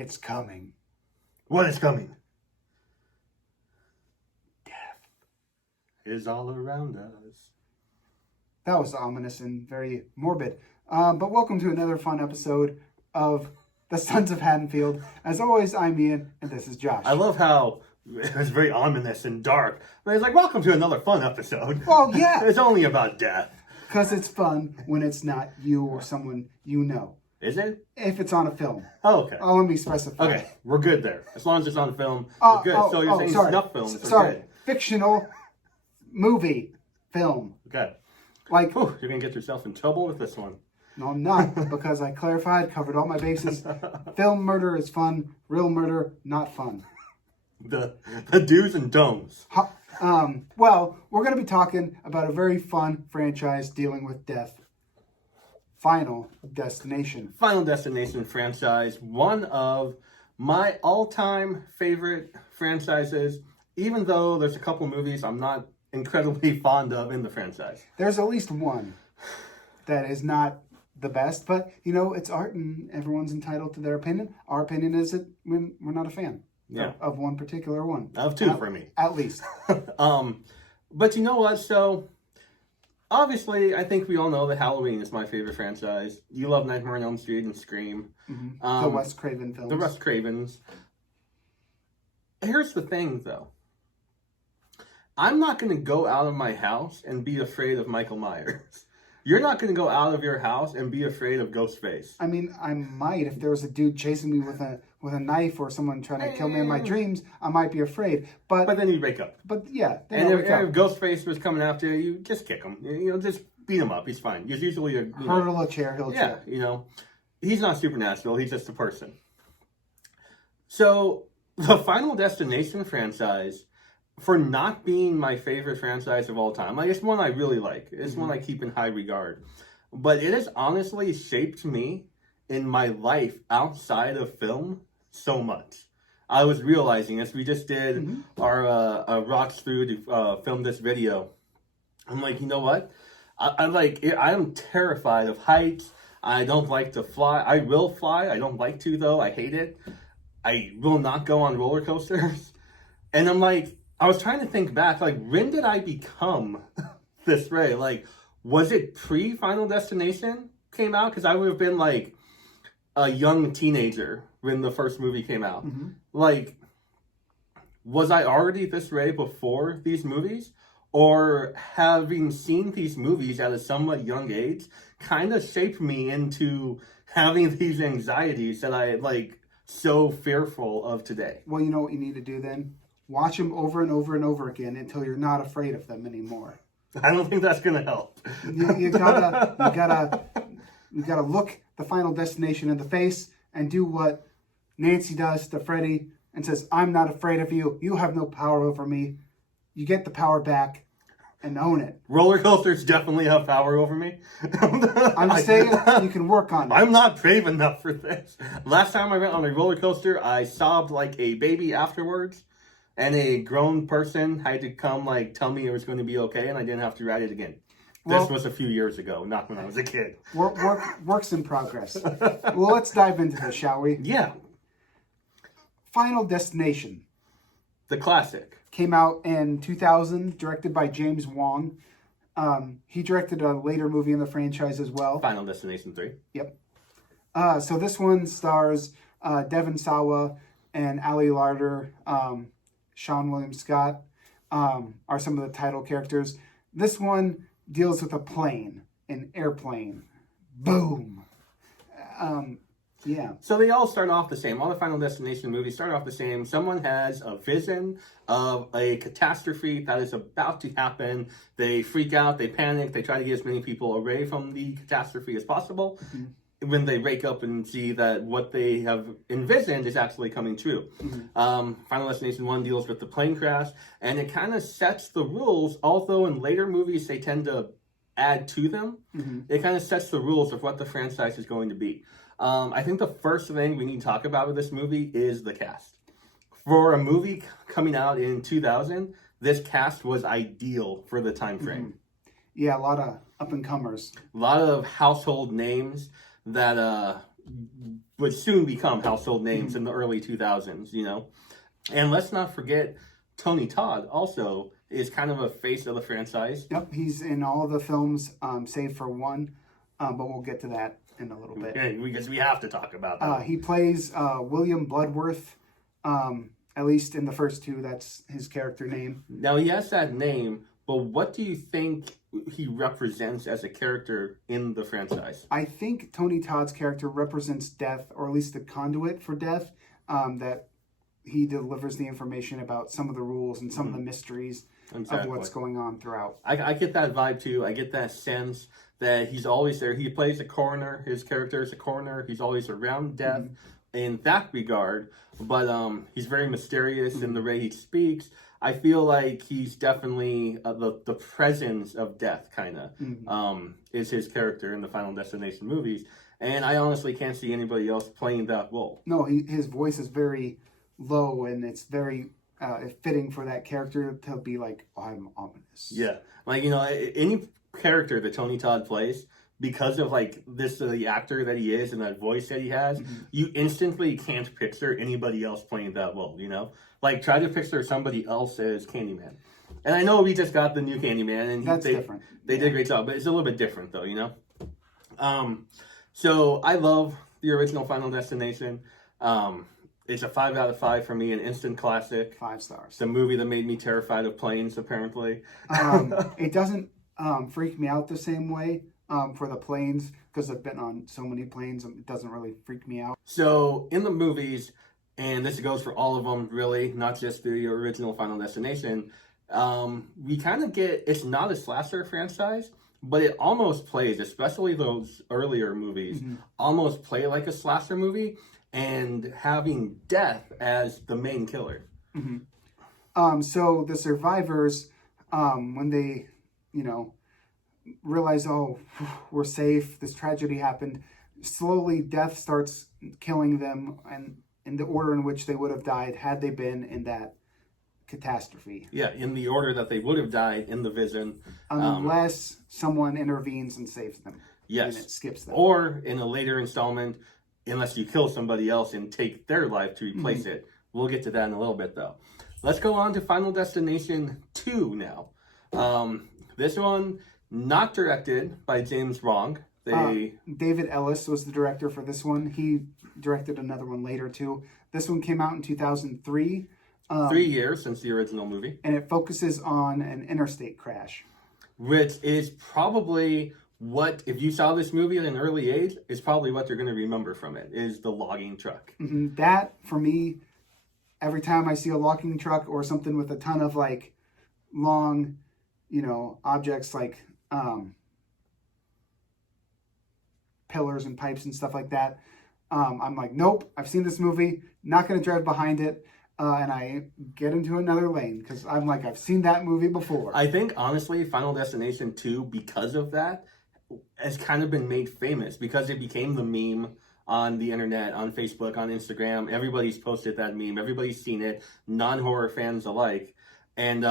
It's coming. What is coming? Death. Is all around us. That was ominous and very morbid. But welcome to another fun episode of The Sons of Haddonfield. As always, I'm Ian, and this is Josh. I love how it's very ominous and dark. But it's like, welcome to another fun episode. Well, yeah. It's only about death. Because it's fun when it's not you or someone you know. Is it? If it's on a film. Oh, okay. Oh, let me specify. Okay, we're good there. As long as it's on film, we're good. So you're saying sorry. snuff films are Sorry. good. Fictional movie film. Okay. Like, Whew, you're going to get yourself in trouble with this one. no, I'm not, because I clarified, covered all my bases. Film murder is fun. Real murder, not fun. The do's and don'ts. Well, we're going to be talking about a very fun franchise dealing with death. Final Destination. Final Destination franchise, one of my all-time favorite franchises, even though there's a couple movies I'm not incredibly fond of in the franchise. There's at least one that is not the best, but, you know, it's art and everyone's entitled to their opinion. Our opinion is that we're not a fan of one particular one. Of two for me. At least. But you know what? So, obviously, I think we all know that Halloween is my favorite franchise. You love Nightmare on Elm Street and Scream. Mm-hmm. The Wes Craven films. The Wes Cravens. Here's the thing, though. I'm not going to go out of my house and be afraid of Michael Myers. You're not going to go out of your house and be afraid of Ghostface. I mean, I might. If there was a dude chasing me with a knife or someone trying to kill me in my dreams, I might be afraid. But then you'd wake up. But yeah. And if Ghostface was coming after you, you just kick him. You know, just beat him up. He's fine. He's usually a... Hurdle a chair, he'll chair. Yeah, you know. He's not supernatural. He's just a person. So, the Final Destination franchise, for not being my favorite franchise of all time, like, it's one I really like. It's one I keep in high regard. But it has honestly shaped me in my life outside of film so much. I was realizing as we just did our rocks through to film this video. I'm like, you know what? I am terrified of heights. I don't like to fly. I will fly. I don't like to, though. I hate it. I will not go on roller coasters. And I'm like, I was trying to think back, like, when did I become this way? Like, was it pre-Final Destination came out? Because I would have been, like, a young teenager when the first movie came out. Like, was I already this way before these movies? Or having seen these movies at a somewhat young age kind of shaped me into having these anxieties that I, like, so fearful of today? Well, you know what you need to do then? Watch them over and over and over again until you're not afraid of them anymore. I don't think that's gonna help. You gotta look the Final Destination in the face and do what Nancy does to Freddy and says, "I'm not afraid of you. You have no power over me." You get the power back and own it. Roller coasters definitely have power over me. I'm saying you can work on it. I'm not brave enough for this. Last time I went on a roller coaster, I sobbed like a baby afterwards. And a grown person had to come, like, tell me it was going to be okay, and I didn't have to ride it again. This was a few years ago, not when I was a kid. Works in progress. Well, let's dive into this, shall we? Yeah. Final Destination. The classic. Came out in 2000, directed by James Wan. He directed a later movie in the franchise as well. Final Destination 3. Yep. So this one stars Devon Sawa and Ali Larter. Sean William Scott are some of the title characters. This one deals with a plane, an airplane. Boom. Yeah. So they all start off the same. All the Final Destination movies start off the same. Someone has a vision of a catastrophe that is about to happen. They freak out, they panic, they try to get as many people away from the catastrophe as possible. When they wake up and see that what they have envisioned is actually coming true. Final Destination 1 deals with the plane crash, and it kind of sets the rules, although in later movies they tend to add to them. It kind of sets the rules of what the franchise is going to be. I think the first thing we need to talk about with this movie is the cast. For a movie coming out in 2000, this cast was ideal for the time frame. Yeah, a lot of up-and-comers. A lot of household names that would soon become household names in the early 2000s, you know? And let's not forget, Tony Todd also is kind of a face of the franchise. Yep, he's in all of the films, save for one, but we'll get to that in a little bit. Because we have to talk about that. He plays William Bloodworth, at least in the first two, that's his character name. Now, he has that name, but what do you think he represents as a character in the franchise? I think Tony Todd's character represents death, or at least the conduit for death, that he delivers the information about some of the rules and some of the mysteries of what's going on throughout. I get that vibe too. I get that sense that he's always there. He plays a coroner. His character is a coroner. He's always around death in that regard. But he's very mysterious in the way he speaks. I feel like he's definitely the presence of death, kind of, is his character in the Final Destination movies. And I honestly can't see anybody else playing that role. No, his voice is very low, and it's very fitting for that character to be like, I'm ominous. Yeah. Like, you know, any character that Tony Todd plays, because of like the actor that he is and that voice that he has, you instantly can't picture anybody else playing that role, you know? Like, try to picture somebody else as Candyman. And I know we just got the new Candyman, and That's different. They did a great job, but it's a little bit different though, you know? So I love the original Final Destination. It's a 5 out of 5 for me, an instant classic. 5 stars. It's a movie that made me terrified of planes, apparently. It doesn't freak me out the same way for the planes, because I've been on so many planes, it doesn't really freak me out. So in the movies, and this goes for all of them, really, not just the original Final Destination, we kind of get, it's not a slasher franchise, but it almost plays, especially those earlier movies, almost play like a slasher movie, and having death as the main killer. So the survivors, when they, you know, realize, oh, we're safe, this tragedy happened, slowly death starts killing them, and in the order in which they would have died had they been in that catastrophe. Yeah, in the order that they would have died in the Vision. Unless someone intervenes and saves them. Yes. And it skips them. Or in a later installment, unless you kill somebody else and take their life to replace it. We'll get to that in a little bit, though. Let's go on to Final Destination 2 now. This one, not directed by James Wong. David Ellis was the director for this one. He directed another one later, too. This one came out in 2003. 3 years since the original movie. And it focuses on an interstate crash. Which is probably what, if you saw this movie at an early age, is probably what you're going to remember from it, is the logging truck. That, for me, every time I see a logging truck or something with a ton of, like, long, you know, objects like pillars and pipes and stuff like that, I'm like, nope, I've seen this movie, not going to drive behind it. And I get into another lane because I'm like, I've seen that movie before. I think, honestly, Final Destination 2, because of that, has kind of been made famous because it became the meme on the internet, on Facebook, on Instagram. Everybody's posted that meme. Everybody's seen it, non-horror fans alike. And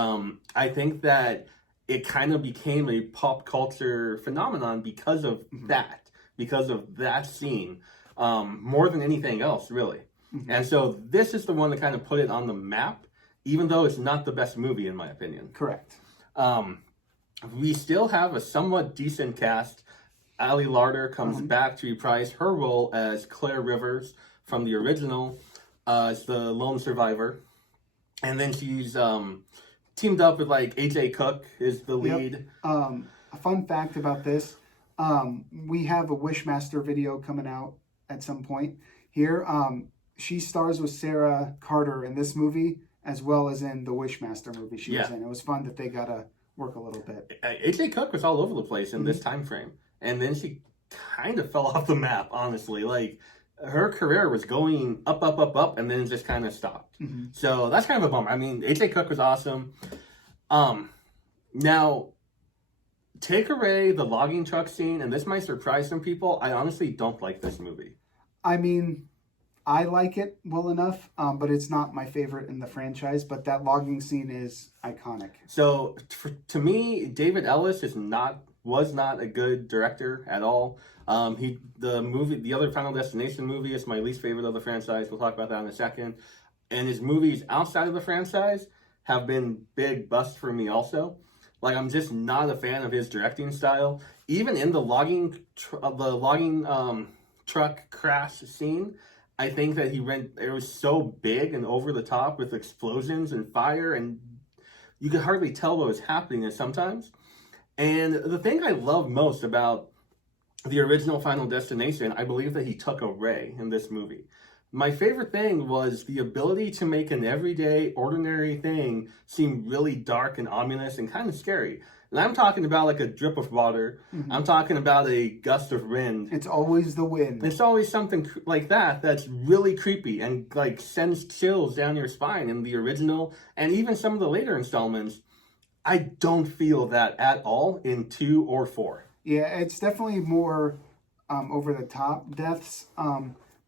I think that it kind of became a pop culture phenomenon because of that scene, more than anything else, really. And so this is the one that kind of put it on the map, even though it's not the best movie, in my opinion. Correct. We still have a somewhat decent cast. Ali Larter comes back to reprise her role as Claire Rivers from the original, as the lone survivor. And then she's teamed up with, like, AJ Cook is the lead. A fun fact about this, we have a Wishmaster video coming out at some point here. She stars with Sarah Carter in this movie, as well as in the Wishmaster movie she was in. It was fun that they got to work a little bit. AJ Cook was all over the place in this time frame. And then she kind of fell off the map, honestly. Like, her career was going up, up, up, up, and then just kind of stopped. So that's kind of a bummer. I mean, AJ Cook was awesome. Now, take away the logging truck scene, and this might surprise some people, I honestly don't like this movie. I mean, I like it well enough, but it's not my favorite in the franchise. But that logging scene is iconic. So, to me, David Ellis was not a good director at all. The other Final Destination movie is my least favorite of the franchise. We'll talk about that in a second. And his movies outside of the franchise have been big busts for me also. Like, I'm just not a fan of his directing style. Even in the logging truck crash scene, I think that it was so big and over the top with explosions and fire, and you could hardly tell what was happening sometimes. And the thing I love most about the original Final Destination, I believe that he took away in this movie. My favorite thing was the ability to make an everyday, ordinary thing seem really dark and ominous and kind of scary. And I'm talking about like a drip of water. Mm-hmm. I'm talking about a gust of wind. It's always the wind. It's always something like that that's really creepy and like sends chills down your spine in the original and even some of the later installments. I don't feel that at all in 2 or 4. Yeah, it's definitely more over the top deaths.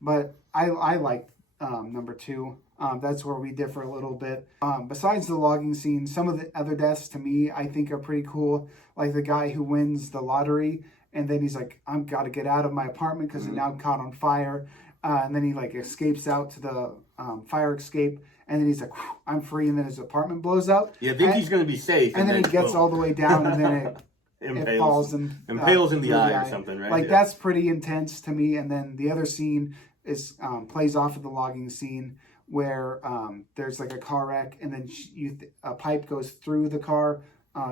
But I like number 2. That's where we differ a little bit. Besides the logging scene, some of the other deaths to me I think are pretty cool. Like the guy who wins the lottery and then he's like, I've got to get out of my apartment because I'm now caught on fire. And then he like escapes out to the fire escape. And then he's like, I'm free. And then his apartment blows up. Yeah, I think he's going to be safe. And then he gets all the way down and then it falls and impales in the eye or something, right? Like that's pretty intense to me. And then the other scene is plays off of the logging scene where there's like a car wreck and then a pipe goes through the car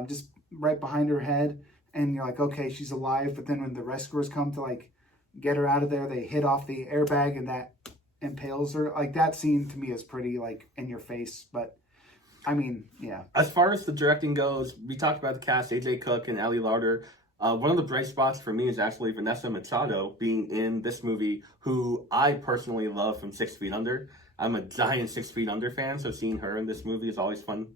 just right behind her head, and you're like, okay, she's alive. But then when the rescuers come to like get her out of there, they hit off the airbag and that impales her. Like that scene to me is pretty like in your face. But I mean, yeah. As far as the directing goes, we talked about the cast, AJ Cook and Ali Larter. One of the bright spots for me is actually Vanessa Machado being in this movie, who I personally love from 6 Feet Under. I'm a giant 6 Feet Under fan, so seeing her in this movie is always fun.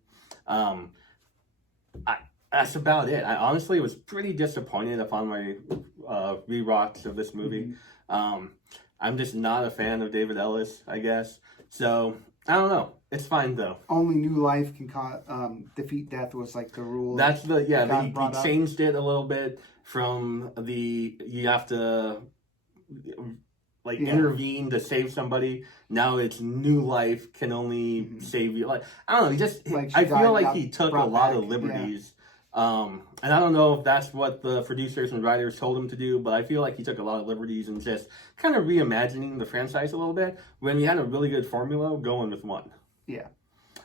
That's about it. I honestly was pretty disappointed upon my rewatch of this movie. Mm-hmm. I'm just not a fan of David Ellis, I guess. So, I don't know. It's fine, though. Only new life can defeat death was like the rule. That's he changed it a little bit from you have to intervene to save somebody. Now it's new life can only save you. Like, I don't know. I feel like he took a lot of liberties. Yeah. And I don't know if that's what the producers and writers told him to do, but I feel like he took a lot of liberties and just kind of reimagining the franchise a little bit when we had a really good formula going with one. Yeah.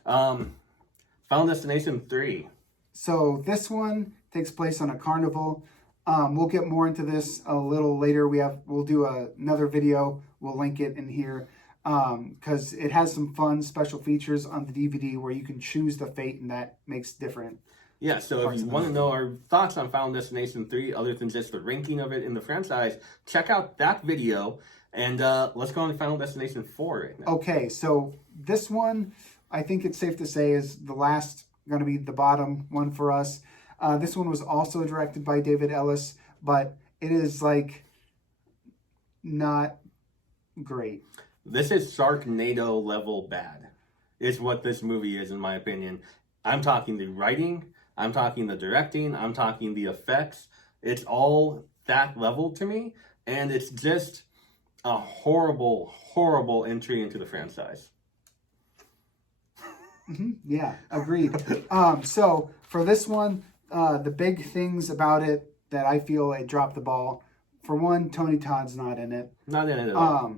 Final Destination 3. So this one takes place on a carnival. We'll get more into this a little later. We'll do another video. We'll link it in here because it has some fun special features on the DVD where you can choose the fate, and that makes different. Yeah, so if you want to know our thoughts on Final Destination 3, other than just the ranking of it in the franchise, check out that video. And let's go on to Final Destination 4 right now. Okay, so this one, I think it's safe to say, is the last, going to be the bottom one for us. This one was also directed by David Ellis, but it is like not great. This is Sharknado level bad, is what this movie is, in my opinion. I'm talking the writing, I'm talking the directing, I'm talking the effects. It's all that level to me, and it's just a horrible, horrible entry into the franchise. Yeah, agreed. So for this one, the big things about it that I feel it dropped the ball. For one, Tony Todd's not in it. Not in it at all.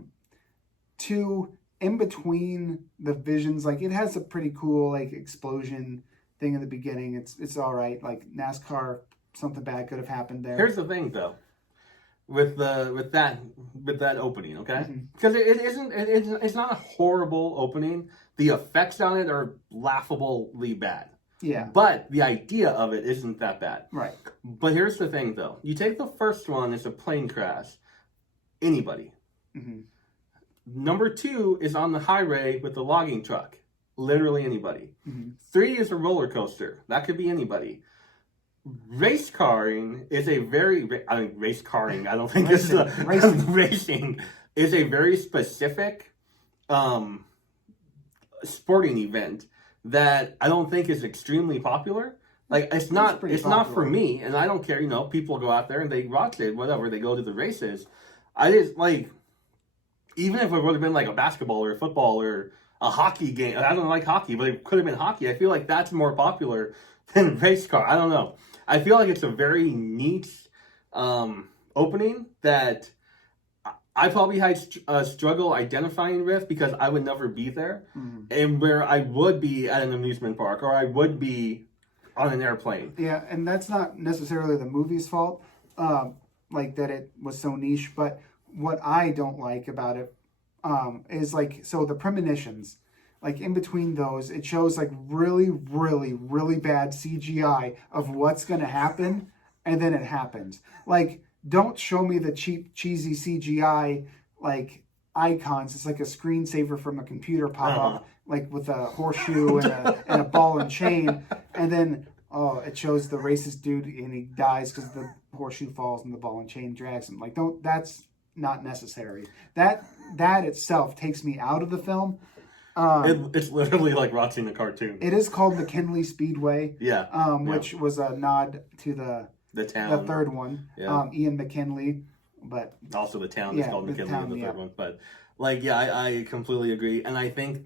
2, in between the visions, like it has a pretty cool like explosion thing in the beginning. It's all right. Like NASCAR, something bad could have happened there. Here's the thing, though. With that opening, okay? Because it's not a horrible opening. The effects on it are laughably bad. Yeah. But the idea of it isn't that bad. Right. But here's the thing, though. You take the first one, it's a plane crash. Anybody. Mm-hmm. Number 2 is on the highway with the logging truck. Literally anybody. Mm-hmm. 3 is a roller coaster. That could be anybody. Race carring is a very, race carring, I don't think this is racing is a very specific sporting event that I don't think is extremely popular, Like it's pretty not for popular. me, and I don't care. You know, people go out there and they watch it, whatever. They go to the races. I just like even if it would have been like a basketball or a football or a hockey game. I don't like hockey, but it could have been hockey. I feel like that's more popular than race car. I don't know. I feel like it's a very neat opening that I probably had a struggle identifying with because I would never be there, and where I would be at an amusement park or I would be on an airplane. Yeah, and that's not necessarily the movie's fault, like that it was so niche. But what I don't like about it is like, so the premonitions, like in between those, it shows like really, really, really bad CGI of what's going to happen, and then it happens. Like, don't show me the cheap, cheesy CGI like icons. It's like a screensaver from a computer pop up, like with a horseshoe and a ball and chain, and then it shows the racist dude and he dies because the horseshoe falls and the ball and chain drags him. Like, don't. That's not necessary. That itself takes me out of the film. It's literally like watching a cartoon. It is called McKinley Speedway. Yeah. Which was a nod to the town. the third one. Yeah. Ian McKinley, but also the town is called McKinley in the third one. But like, yeah, I completely agree, and I think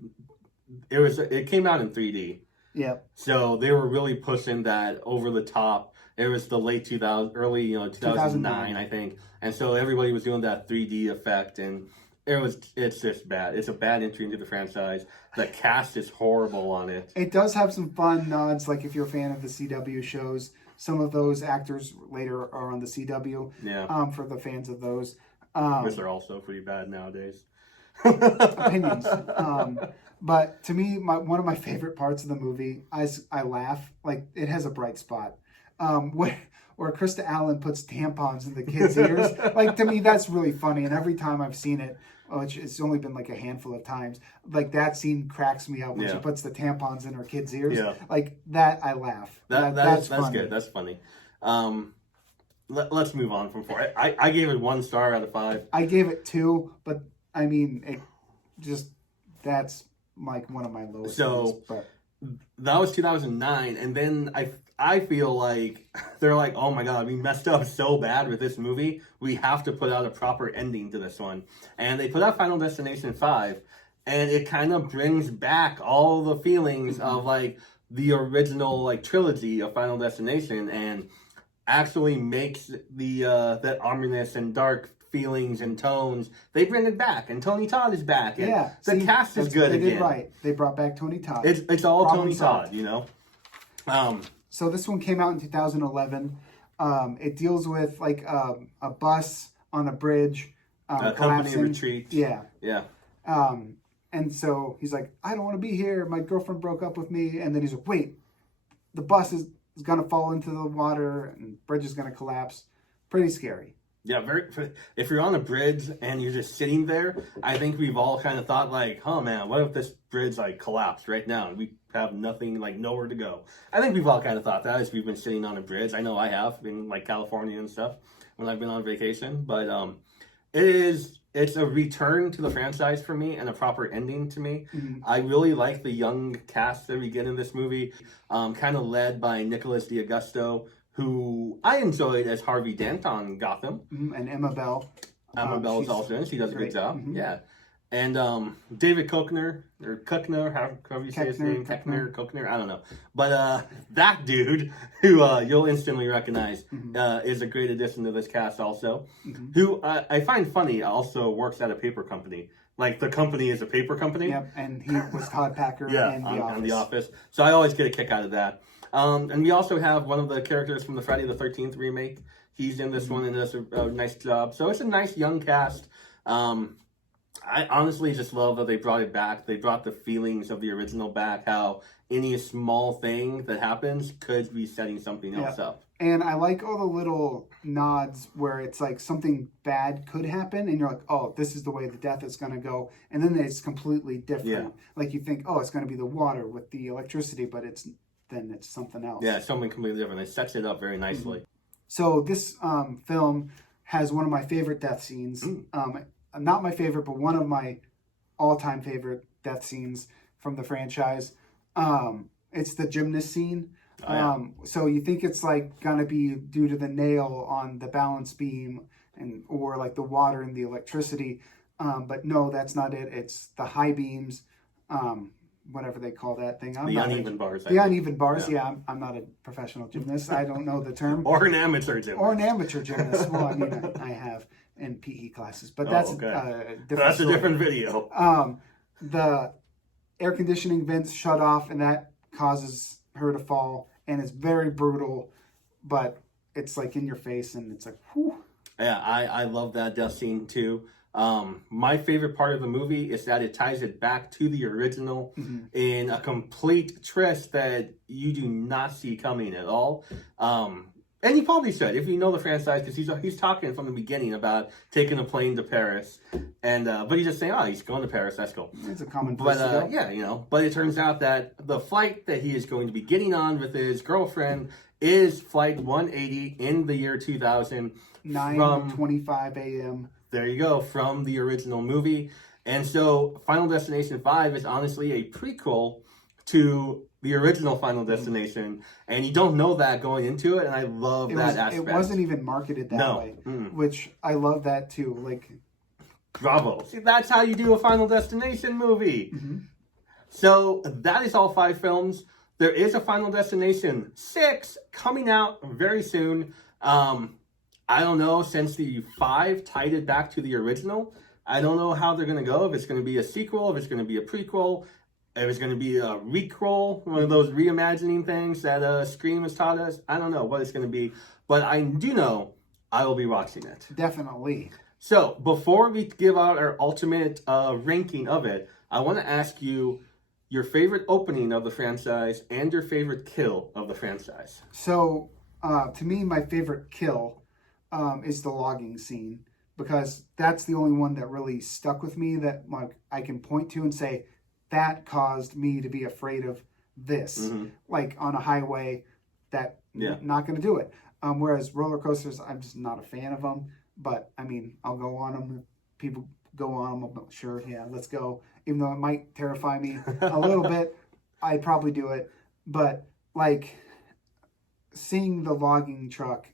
it came out in 3D. Yeah. So they were really pushing that over the top. It was the late 2000, early 2009, I think, and so everybody was doing that 3D effect, and it's just bad. It's a bad entry into the franchise. The cast is horrible on it. It does have some fun nods, like if you're a fan of the CW shows. Some of those actors later are on the CW. Yeah. For the fans of those. Which are also pretty bad nowadays. Opinions. But to me, one of my favorite parts of the movie, I laugh, like it has a bright spot. Where Krista Allen puts tampons in the kids' ears. Like, to me, that's really funny. And every time I've seen it, which it's only been like a handful of times, like that scene cracks me up when she puts the tampons in her kids' ears. Yeah. Like that, I laugh. That's good. That's funny. Let's move on from 4. I gave it 1 star out of 5. I gave it 2, but I mean, that's like one of my lowest. So but that was 2009, and then I feel like they're like, oh my god, we messed up so bad with this movie. We have to put out a proper ending to this one, and they put out Final Destination 5, and it kind of brings back all the feelings of like the original like trilogy of Final Destination, and actually makes that ominous and dark feelings and tones. They bring it back, and Tony Todd is back. And the cast is good they again. did right. They brought back Tony Todd. It's all Problem Tony solved. Todd, you know. So this one came out in 2011. It deals with like a bus on a bridge Company collapsing. retreat. Yeah. Yeah. And so he's like, I don't want to be here. My girlfriend broke up with me. And then he's like, wait, the bus is going to fall into the water and the bridge is going to collapse. Pretty scary. Yeah, if you're on a bridge and you're just sitting there, I think we've all kind of thought like, oh man, what if this bridge like collapsed right now and we have nothing, like nowhere to go? I think we've all kind of thought that as we've been sitting on a bridge. I know I have in like California and stuff when I've been on vacation, but it's a return to the franchise for me and a proper ending to me. Mm-hmm. I really like the young cast that we get in this movie, kind of led by Nicholas D'Augusto, who I enjoyed as Harvey Dent on Gotham. And Emma Bell. Emma Bell is also in. She does a great. good job. Mm-hmm. Yeah. And David Koechner, or Koechner, however you say his name, Koechner, I don't know. But that dude, who you'll instantly recognize, is a great addition to this cast also, who I find funny also works at a paper company. Like, the company is a paper company. Yep, and he was Todd Packer on The Office. So I always get a kick out of that. And we also have one of the characters from the Friday the 13th remake. He's in this one and does a nice job. So it's a nice young cast. I honestly just love that they brought it back. They brought the feelings of the original back, how any small thing that happens could be setting something else up. And I like all the little nods where it's like something bad could happen and you're like, oh, this is the way the death is going to go. And then it's completely different. Yeah. Like you think, oh, it's going to be the water with the electricity, but it's something else. Yeah, something completely different. It sets it up very nicely. So this film has one of my favorite death scenes. Not my favorite, but one of my all-time favorite death scenes from the franchise. It's the gymnast scene Oh, yeah. So you think it's like gonna be due to the nail on the balance beam and or like the water and the electricity, but no, that's not it. It's the high beams, whatever they call that thing. The uneven bars. The uneven bars. Yeah, I'm not a professional gymnast. I don't know the term. Or an amateur gymnast. Or an amateur gymnast. Well, I mean, I have in PE classes, but that's okay. different That's story. a different video. The air conditioning vents shut off, and that causes her to fall, and it's very brutal, but it's like in your face, and it's like, whew. Yeah, I love that death scene too. My favorite part of the movie is that it ties it back to the original in a complete twist that you do not see coming at all. And you probably should if you know the franchise, because he's talking from the beginning about taking a plane to Paris, and but he's just saying, oh, he's going to Paris. That's cool. It's a common place to go. Yeah, But it turns out that the flight that he is going to be getting on with his girlfriend is flight 180 in the year 2000. 9:25 a.m. There you go, from the original movie. And so Final Destination 5 is honestly a prequel to the original Final Destination, and you don't know that going into it, and I love that aspect. It wasn't even marketed that way, which I love that too. Like, bravo. See, that's how you do a Final Destination movie. So that is all 5 films. There is a Final Destination 6 coming out very soon. I don't know, since the 5 tied it back to the original, I don't know how they're going to go. If it's going to be a sequel, if it's going to be a prequel, if it's going to be a recroll, one of those reimagining things that Scream has taught us. I don't know what it's going to be, but I do know I will be watching it. Definitely. So before we give out our ultimate ranking of it, I want to ask you your favorite opening of the franchise and your favorite kill of the franchise. So to me, my favorite kill is the logging scene, because that's the only one that really stuck with me, that like I can point to and say that caused me to be afraid of this, like on a highway, that not going to do it. Whereas roller coasters, I'm just not a fan of them, but I mean, I'll go on them. People go on them. I'm sure, yeah, let's go. Even though it might terrify me a little bit, I'd probably do it. But like seeing the logging truck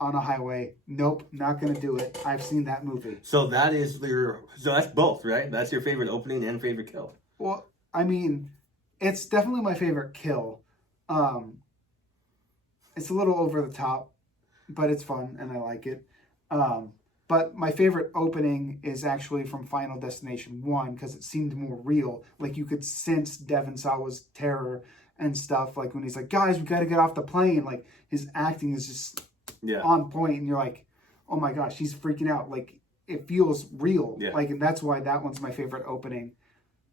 on a highway, nope, not gonna do it. I've seen that movie. So that's both, right? That's your favorite opening and favorite kill. Well, I mean, it's definitely my favorite kill. It's a little over the top, but it's fun and I like it. But my favorite opening is actually from Final Destination 1, because it seemed more real. Like you could sense Devon Sawa's terror and stuff. Like when he's like, guys, we gotta get off the plane. Like his acting is just on point, and you're like, oh my gosh, he's freaking out. Like it feels real. Like, and that's why that one's my favorite opening.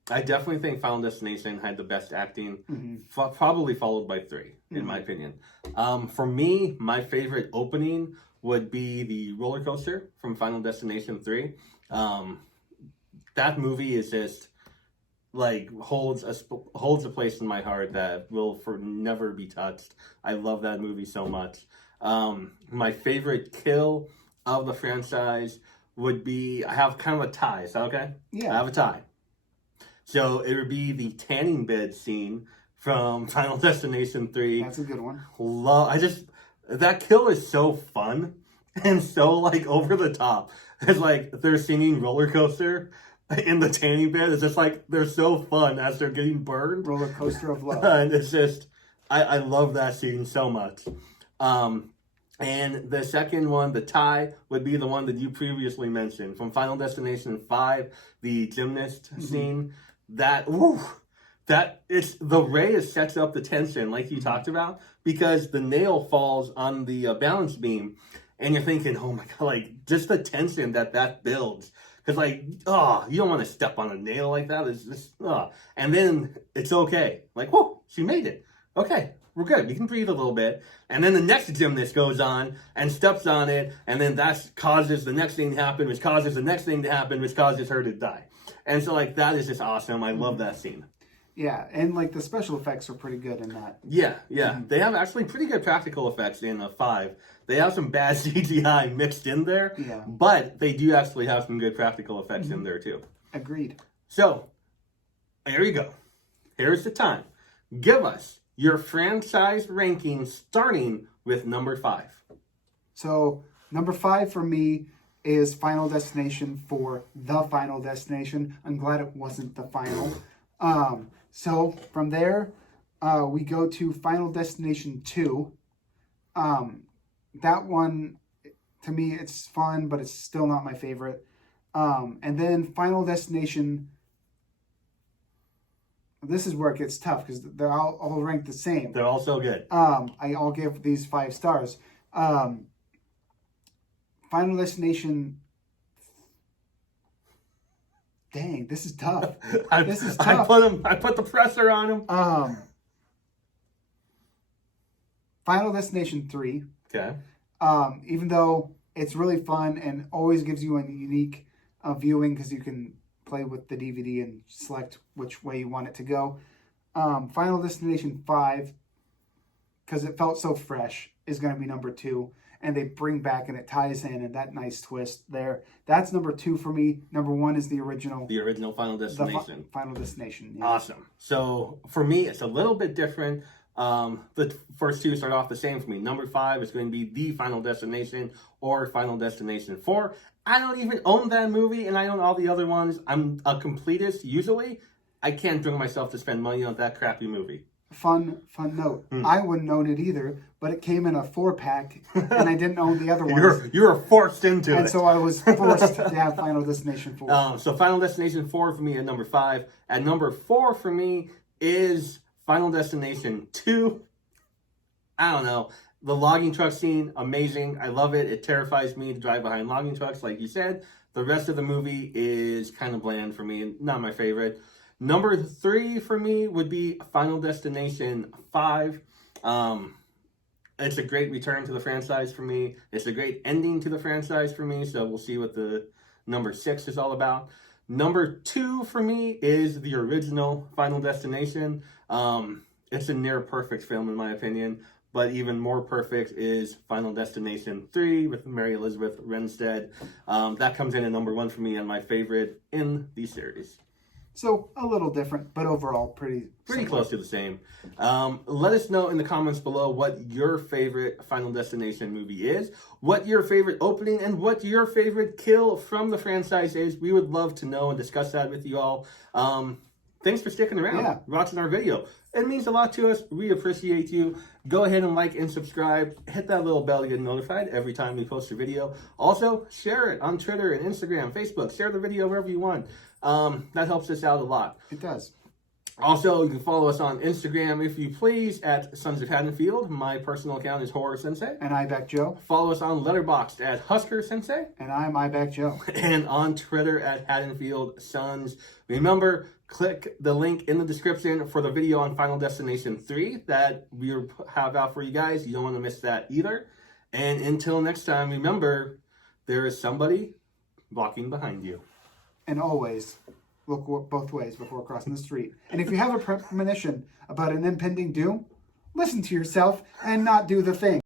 I definitely think Final Destination had the best acting, probably followed by 3, in my opinion. For me, my favorite opening would be the roller coaster from Final Destination 3. That movie is just like holds a place in my heart that will never be touched. I love that movie so much. My favorite kill of the franchise would be, I have kind of a tie. Is that okay? Yeah. I have a tie. So it would be the tanning bed scene from Final Destination 3. That's a good one. That kill is so fun and so like over the top. It's like they're singing Roller Coaster in the tanning bed. It's just like they're so fun as they're getting burned. Roller Coaster of Love. And it's just, I love that scene so much. And the second one, the tie, would be the one that you previously mentioned from Final Destination 5, the gymnast scene. The ray sets up the tension like you talked about, because the nail falls on the balance beam, and you're thinking, oh my god, like just the tension that builds, because like, you don't want to step on a nail like that. It's just, and then it's okay, like, whoa, she made it. Okay, we're good. We can breathe a little bit. And then the next gymnast goes on and steps on it, and then that causes the next thing to happen, which causes the next thing to happen, which causes her to die. And so, like, that is just awesome. I love that scene. Yeah, and, like, the special effects are pretty good in that. Yeah. They have actually pretty good practical effects in 5. They have some bad CGI mixed in there, but they do actually have some good practical effects in there, too. Agreed. So, here you go. Here's the time. Give us your franchise ranking starting with number 5. So number 5 for me is Final Destination for the Final Destination. I'm glad it wasn't the final. So from there, we go to Final Destination 2. That one, to me, it's fun, but it's still not my favorite. And then Final Destination, this is where it gets tough because they're all ranked the same. They're all so good. I'll give these 5 stars. Final Destination. Dang, this is tough. This is tough. I put the pressure on him. Final Destination 3. Okay. Even though it's really fun and always gives you a unique viewing because you can play with the DVD and select which way you want it to go. Final Destination 5, because it felt so fresh, is going to be number 2. And they bring back and it ties in and that nice twist there. That's number 2 for me. Number 1 is the original. The original Final Destination. Final Destination. Yeah. Awesome. So for me, it's a little bit different. The first 2 start off the same for me. Number 5 is going to be The Final Destination or Final Destination 4. I don't even own that movie and I own all the other ones. I'm a completist usually. I can't bring myself to spend money on that crappy movie. Fun note. I wouldn't own it either, but it came in a 4-pack and I didn't own the other ones. You were forced into it. And so I was forced to have Final Destination 4. So Final Destination 4 for me at number 5. At number 4 for me is Final Destination 2. I don't know. The logging truck scene, amazing. I love it. It terrifies me to drive behind logging trucks, like you said. The rest of the movie is kind of bland for me, not my favorite. Number 3 for me would be Final Destination 5. It's a great return to the franchise for me. It's a great ending to the franchise for me, so we'll see what the number 6 is all about. Number 2 for me is the original Final Destination. It's a near perfect film in my opinion, but even more perfect is Final Destination 3 with Mary Elizabeth Winstead. That comes in at number 1 for me and my favorite in the series. So a little different, but overall pretty Close to the same. Let us know in the comments below what your favorite Final Destination movie is, what your favorite opening, and what your favorite kill from the franchise is. We would love to know and discuss that with you all. Thanks for sticking around, watching our video. It means a lot to us. We appreciate you. Go ahead and like and subscribe. Hit that little bell to get notified every time we post a video. Also, share it on Twitter and Instagram, Facebook. Share the video wherever you want. That helps us out a lot. It does. Also, you can follow us on Instagram, if you please, at Sons of Haddonfield. My personal account is Horror Sensei. And I Back Joe. Follow us on Letterboxd at Husker Sensei. And I'm I Back Joe. And on Twitter at Haddonfield Sons. Remember, click the link in the description for the video on Final Destination 3 that we have out for you guys. You don't want to miss that either. And until next time, remember, there is somebody walking behind you. And always look both ways before crossing the street. And if you have a premonition about an impending doom, listen to yourself and not do the thing.